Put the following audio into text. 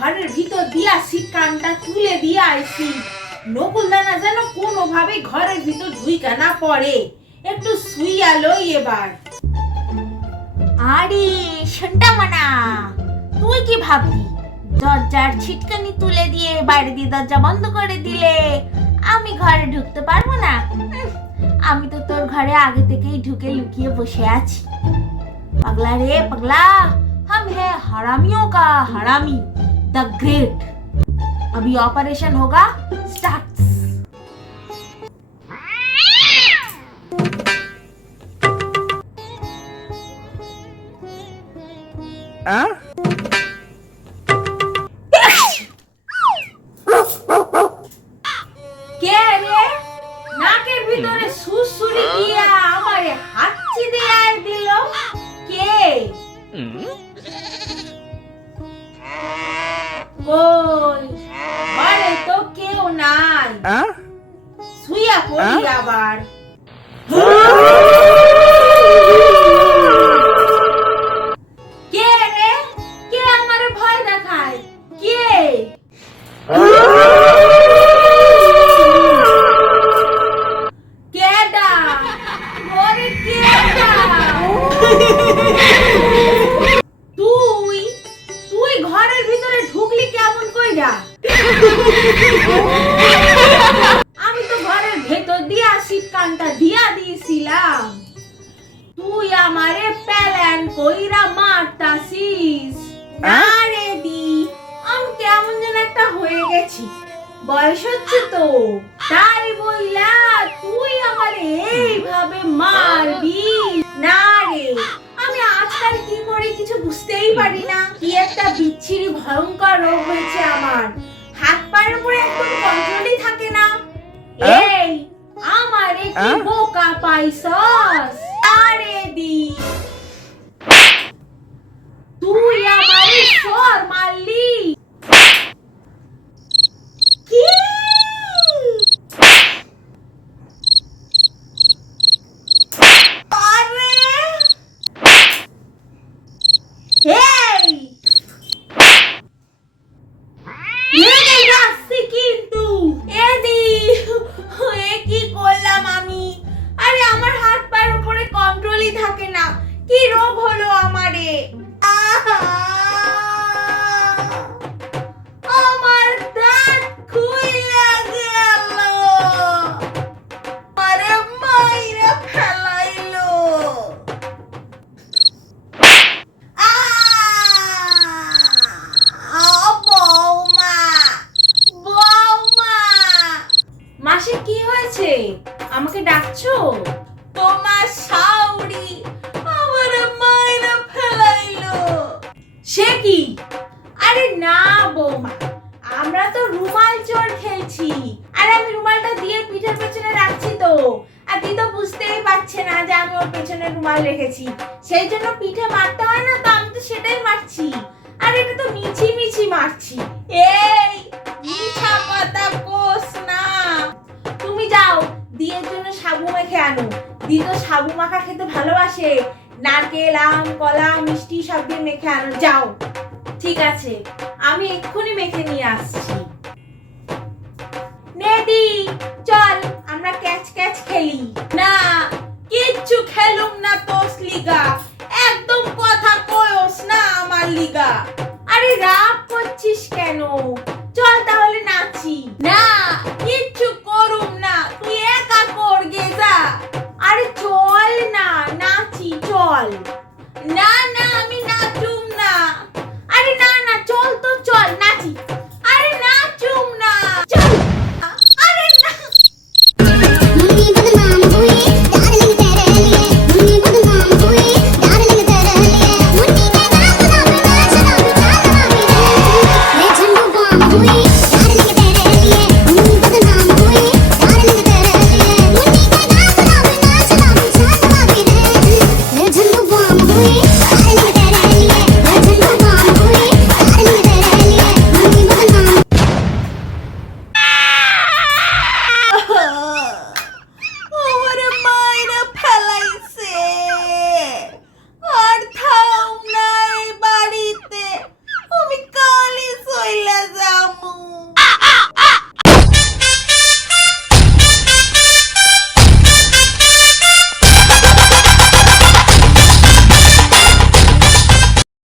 ঘরের ভিতর দিয়া কানটা তুলে দিয়ে আইছি, নকুলদানা যেন কোনোভাবে ঘরের ভিতর ঢুইকা না পড়ে। একটু শুইয়া লই এবার। আরে সন্টামানা, তুই কি ভাবলি দরজার ছিটকানি তুলে দিয়ে বাইরে দিয়ে দরজা বন্ধ করে দিলে আমি ঘরে ঢুকতে পারবো না? আমি তো তোর ঘরে আগে থেকেই ঢুকে লুকিয়ে বসে আছি। পাগলা রে পাগলা, हम है हरामियों का हरामी द ग्रेट। अभी ऑपरेशन होगा, स्टार्ट। কে রে নাকের ভিতরে সুসুরি দিয়া আমারে হাঁচি দিয়ে দিল? কে? কই ঘরে তো কেউ নাই, শুইয়া পড়ি আবার। কে রে? কে আমারে ভয় দেখায়? কে? কেডা? ওরে কেডা? তুই তুই ঘরের ভিতরে ঢুকলি কেমন কইরা? আমি তো ঘরের ভেতর দিয়া কানটা দিয়া দিয়েছিলাম, তুই আমারে প্ল্যান কইরা মারতাছিস। না রে দি, আমি কেমন যেন একটা হয়ে গেছি, বয়স হচ্ছে তো, তাই বইলা তুই আমারে এইভাবে মারবি? না রে, আমি আজকাল কি করে কিছু বুঝতেই পারি না। কি একটা বিচ্ছিরি ভয়ঙ্কর রোগ হয়েছে আমার, হাত পায়ের উপরে একদম কন্ট্রোলই থাকে না। এই আমারে কি বোকা পাইছস? আরে দি, তুই আমারে সর মারলি। কি? আরে এই লেগে যাচ্ছে কিন্তু। এদি এ কি করলাম আমি? আরে আমার হাত পায়ের উপরে কন্ট্রোলই থাকে না, কি রোগ হলো আমারে? আমার দাঁত খুইলা গেল, আরে মাইরা ফেলাইলো। বৌমা, বৌমা। মাসি কি হয়েছে? আমাকে ডাকছো? তোমার শাউরি আমারে মাইরা ফেলাইলো। সে কি? আরে না বৌমা, আমরা তো রুমাল চোর খেলছি, আর আমি রুমালটা দিয়ে পিঠের পেছনে রাখছি তো, আর তুই তো বুঝতেই পারছে না যে আমি ওর পেছনে রুমাল রেখেছি, সেই জন্য পিঠে মারতে হয় না, তো আমি তো সেটাই মারছি। আর এটা তো মিছি মিছি মারছি। এই মিছা কথা কোস না। তুমি যাও দিয়ের জন্য সাবু মেখে আনো, দি তো সাবু মাখা খেতে ভালোবাসে, নারকেল, আম, কলা, মিষ্টি সব দিয়ে মেখে আনো, যাও। ঠিক আছে, আমি এক্ষুনি মেখে নিয়ে আসছি। নেদি চল আমরা ক্যাচ ক্যাচ খেলি। না, কিচ্ছু খেলুম না তোস লিগা, একদম কথা কইস না আমার লিগা। আরে রাগ করছিস কেন? চল তাহলে নাচি। না, কিচ্ছু করুম না, তুই